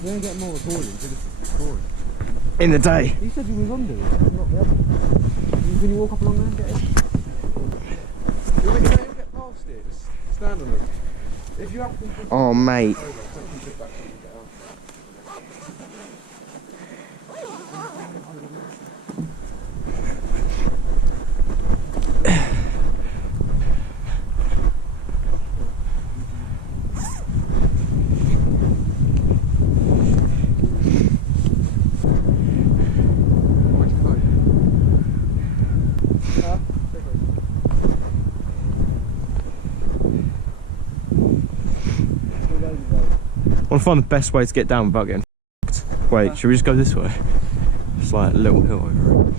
We ain't getting more recordings, we're just recording. In the day. You said you was under it, not the other one. Can you walk up along there and get it? You want me to get past it? Just stand on it. If you have to... Oh, mate. I want to find the best way to get down without getting f***ed. Wait, should we just go this way? It's like a little hill over it.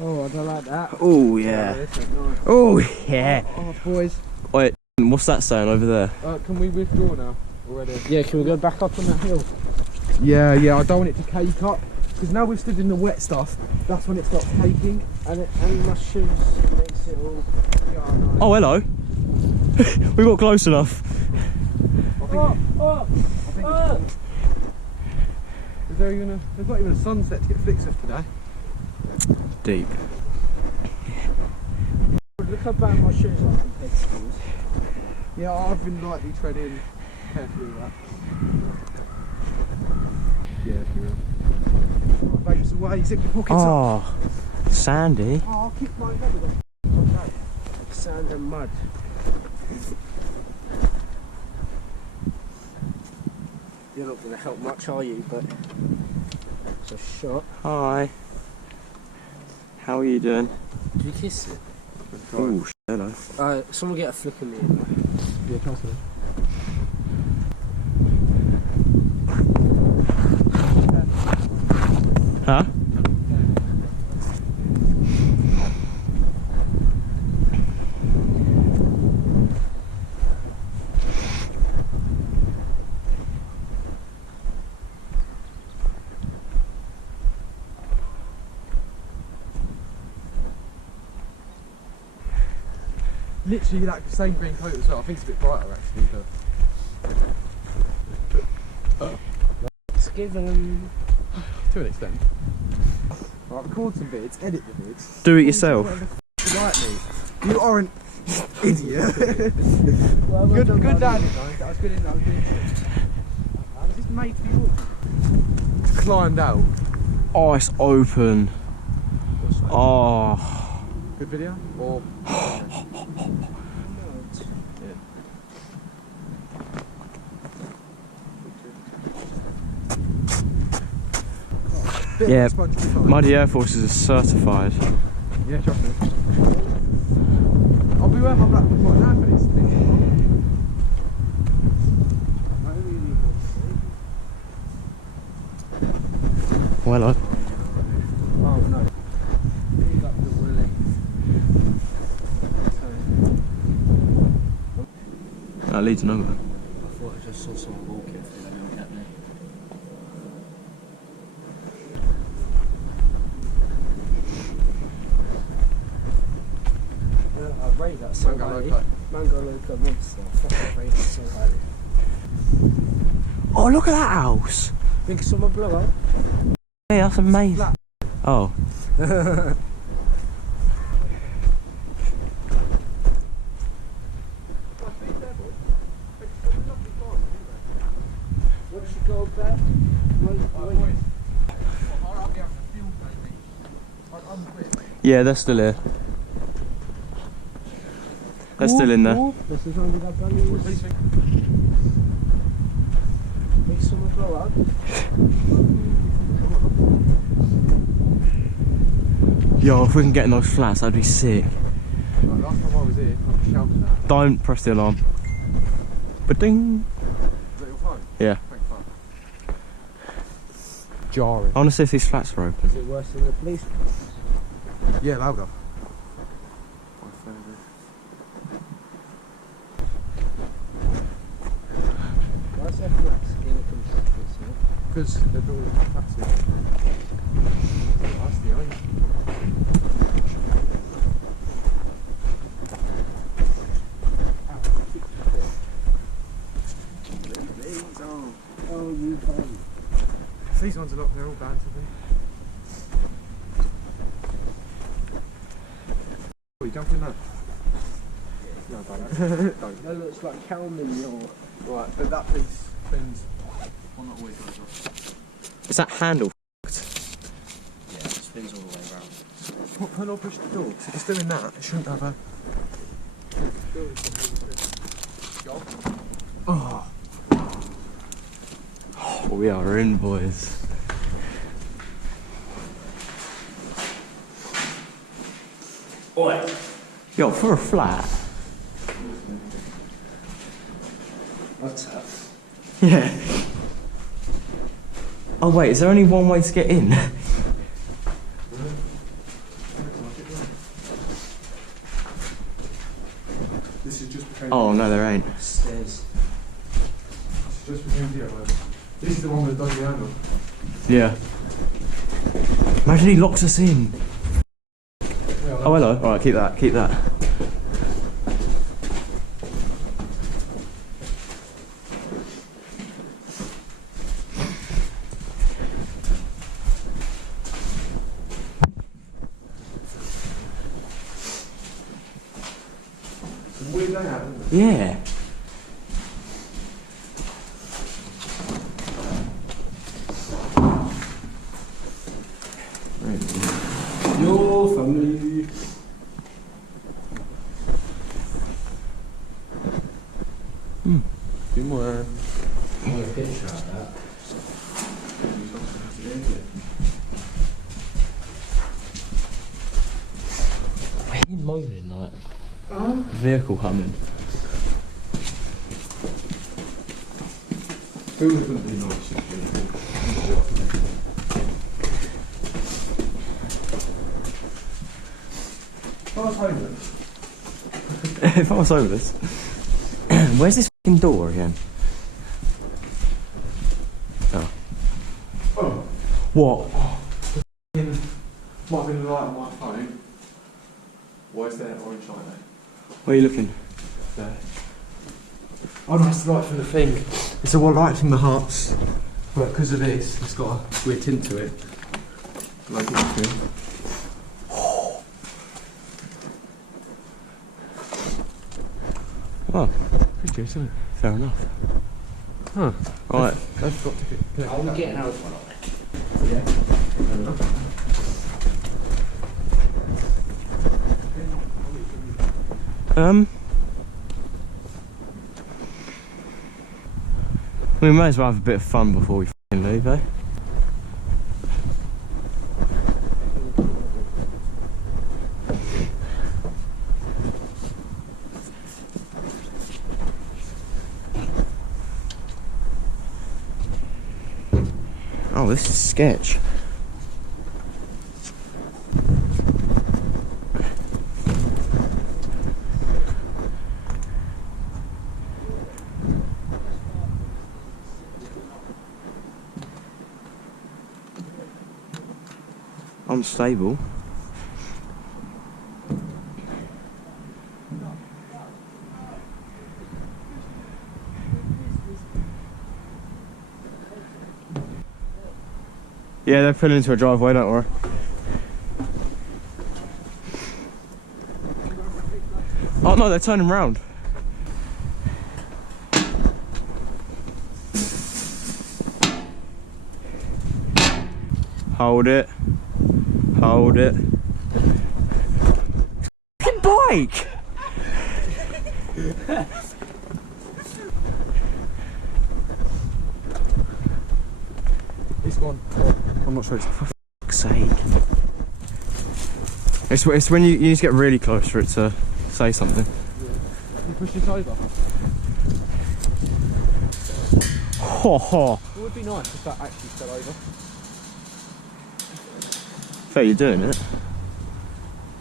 Oh, I don't like that. Oh, yeah. Nice. Oh, yeah. Oh, boys. Wait, what's that saying over there? Can we withdraw now already? Yeah, can we go back up on that hill? Yeah, I don't want it to cake up. Because now we've stood in the wet stuff, that's when it starts caking. And my shoes makes it all... Yeah, no. Oh, hello. We got close enough. Is there even there's not even a sunset to get flicks of today. Deep. Look how bad my shoes are compared to yours. Yeah, I've been lightly treading carefully with that. Yeah, if you will. Right, babes away, zip your pockets up. Oh, sandy. Oh, I'll keep my head with it. Okay. Sand and mud. You're not going to help much, are you? But it's a shot. Hi. How are you doing? Did you kiss it? Oh, hello. Someone get a flick of me. Yeah, pass it. Huh? Literally that same green coat as well. I think it's a bit brighter actually, but it's given to an extent. I'll record some vids, edit the vids. Do it yourself. You are an idiot. Well, good dad, that was good in that. Was this made for you? Climbed out. Oh, it's open. Oh. Good video? Or yeah, Muddy Air Forces are certified. Yeah, trust me. I'll be wearing my black one right now for this thing. Well, oh no. That leads nowhere. I thought I just saw someone walking through the middle of I rate that so highly. Mango Loco Monster. I fucking rate it so highly. Oh, look at that house. Think it's on my blog up? Hey, that's amazing. Oh. Yeah, they're still here. They're still in there. This is only that value. Make someone blow up. Yo, if we can get in those flats, that'd be sick. Right, last time I was here, I shouted that. Don't press the alarm. But ding. Is that your phone? Yeah. Thanks, phone. Jarring. I want to see if these flats are open. Is it worse than the police? Yeah, they'll go. Why is there flats in a construction site? Because they're building flats here. That's the aim. These ones are locked, they're all bound to be. Oh, you jumping that? No, don't. That looks like caramel or... Right, but that piece spins. Well, not always goes off. Is that handle Yeah, it spins all the way around. What, can I push the door? Because if it's doing that, it shouldn't have a... Oh. Oh, we are in, boys. Oi. Yo, for a flat. What's that? Yeah. Oh wait, is there only one way to get in? This is just Oh no, there ain't. Stairs. It's just between here, like. This is the one with the dodgy handle. Yeah. Imagine he locks us in. Yeah, Oh hello. Alright, keep that, keep that. It's a weird layout, isn't it? Yeah. Your family. Do more. More picture of that. Why are you moaning like? Vehicle humming. Who wouldn't be nice if I was homeless. If I was homeless. Where's this fucking door again? Oh. Oh. What? Might have been the light on my phone. Why is there orange light there? Where are you looking? There. Oh no, that's the light from the thing. It's a light from the hearts. But because of this, it's got a weird tint to it. Like it's good. Oh, pretty good, isn't it? Fair enough. Huh. Right. I've got to get. Are we getting out of one? Yeah. Fair enough. We may as well have a bit of fun before we fucking leave, eh? Oh, this is sketch. Unstable. Yeah, they're pulling into a driveway, don't worry. Oh no, they're turning round. Hold it. Hold it. Fucking bike! This one. I'm not sure it's. For fuck's sake. It's when you need to get really close for it to say something. You push this over. Ho ho. It would be nice if that actually fell over. Fair, you're doing it.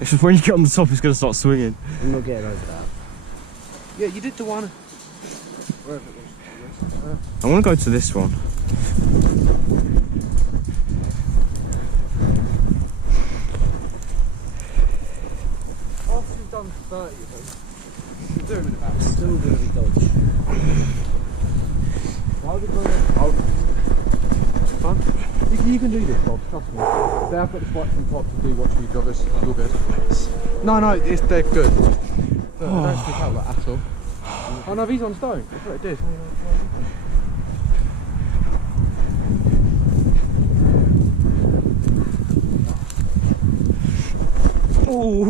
It's just when you get on the top, it's going to start swinging. I'm not getting over that. Yeah, you did the one. Wherever it was. I want to go to this one. After you've done 30 of them, you do them in about. Still going to be dodgy. Why would it go there? Oh. It's fun. You can do this, Bob, trust me. They have got the spikes on top to do what you joggers. You're good. No, they're good. Look, they don't stick out like at all. Oh no, these on stone. That's what it did. Oh,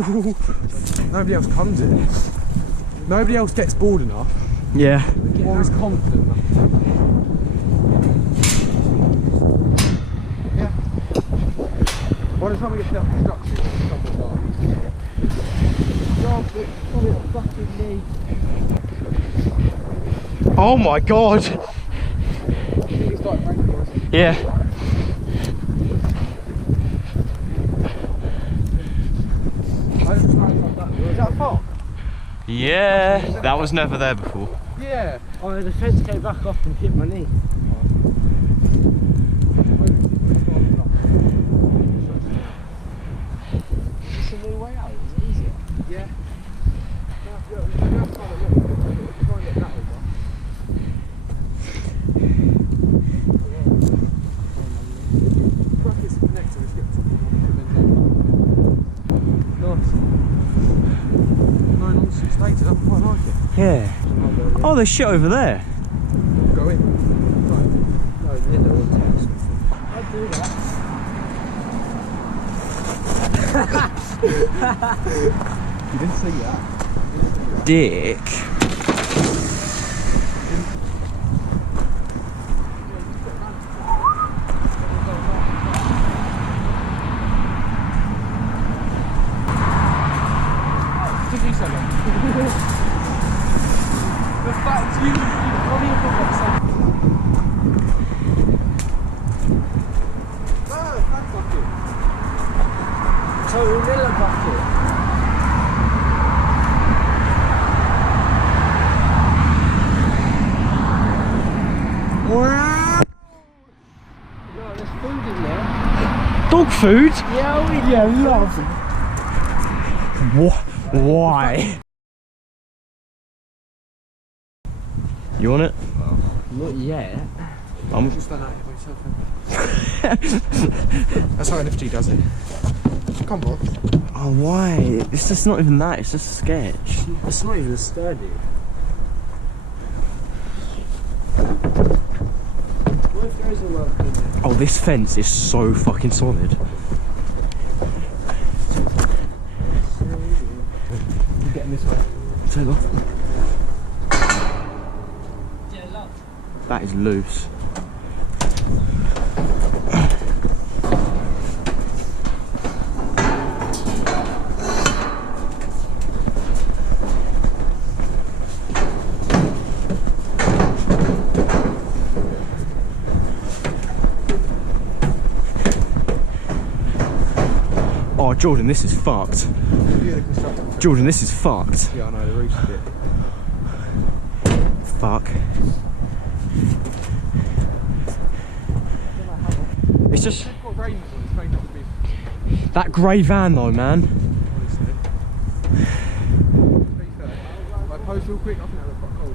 nobody else comes in. Nobody else gets bored enough. Yeah. Or is confident enough. Yeah. By the time we get to that construction, it's a couple of dark. Oh my god. It's like rainforest. Yeah. Is that a fox? Yeah. That was never there before. Yeah. Oh, the fence came back off and hit my knee. It's a new way out, is it easier? Yeah. Yeah. Oh, there's shit over there. Go in. No, the other one takes. I'd do that. You didn't see that. Dick. Did you say that? The fact you probably have got that. No, that's fucking. So we Miller bucket. No, there's food in there. Dog food? Yeah, love. Why? You want it? Not yet. I'm Just stand out here by yourself. That's how NFT does it. Come on. Oh, why? It's just not even that. It's just a sketch. It's not even sturdy. What if there is a work in there? Oh, this fence is so fucking solid. You're getting this way. Take off. Yeah, love. That is loose. Oh, Jordan, this is fucked. Jordan, this is fucked. Yeah, I know, the roof's a bit. Fuck. It's just that grey van though, man. Honestly. I pose real quick, I think that looks quite cold.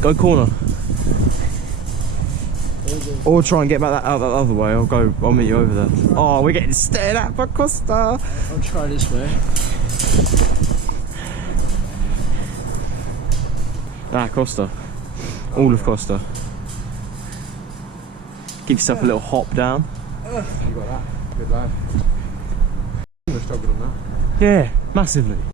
Go corner. Or try and get back out that other way. I'll meet you over there. Oh, we're getting stared at by Costa. I'll try this way. Ah, Costa. All of Costa. Give yourself a little hop down. You got that. Good lad. You struggled on that. Yeah, massively.